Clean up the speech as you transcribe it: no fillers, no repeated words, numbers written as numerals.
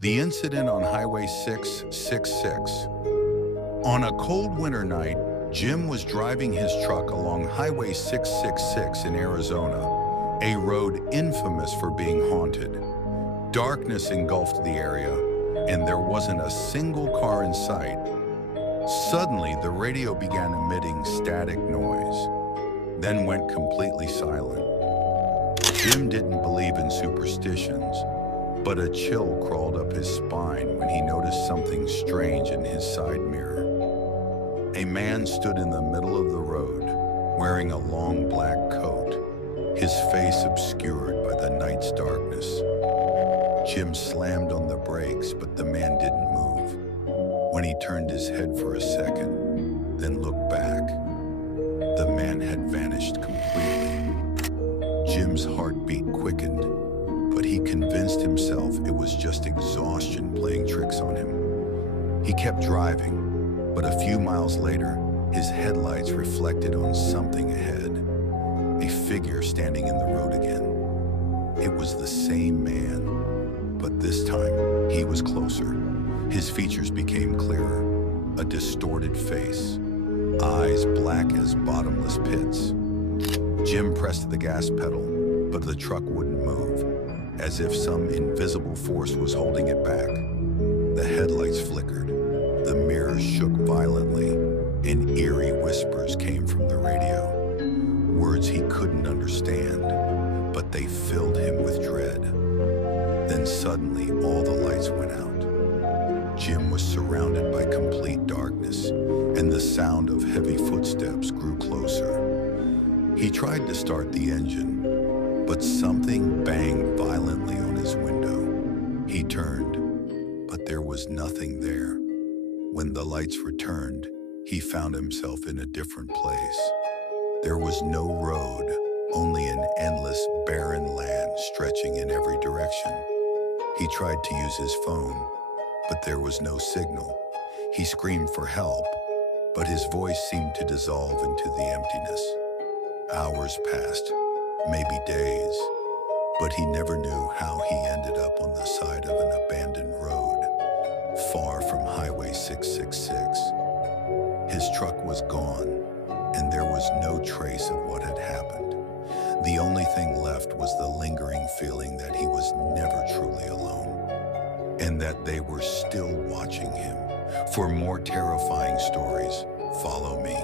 The incident on Highway 666. On a cold winter night, Jim was driving his truck along Highway 666 in Arizona, a road infamous for being haunted. Darkness engulfed the area, and there wasn't a single car in sight. Suddenly, the radio began emitting static noise, then went completely silent. Jim didn't believe in superstitions, but a chill crawled up his spine when he noticed something strange in his side mirror. A man stood in the middle of the road, wearing a long black coat, his face obscured by the night's darkness. Jim slammed on the brakes, but the man didn't move. When he turned his head for a second, then looked back, the man had vanished completely. Jim's heartbeat quickened, but he convinced himself it was just exhaustion playing tricks on him. He kept driving, but a few miles later, his headlights reflected on something ahead, a figure standing in the road again. It was the same man, but this time he was closer. His features became clearer, a distorted face, eyes black as bottomless pits. Jim pressed the gas pedal, but the truck wouldn't move, as if some invisible force was holding it back. The headlights flickered, the mirrors shook violently, and eerie whispers came from the radio. Words he couldn't understand, but they filled him with dread. Then suddenly all the lights went out. Jim was surrounded by complete darkness, and the sound of heavy footsteps grew closer. He tried to start the engine, but something banged violently on his window. He turned, but there was nothing there. When the lights returned, he found himself in a different place. There was no road, only an endless, barren land stretching in every direction. He tried to use his phone, but there was no signal. He screamed for help, but his voice seemed to dissolve into the emptiness. Hours passed, maybe days, but he never knew how he ended up on the side of an abandoned road, far from Highway 666. His truck was gone, and there was no trace of what had happened. The only thing left was the lingering feeling that he was never truly alone, and that they were still watching him. For more terrifying stories, follow me.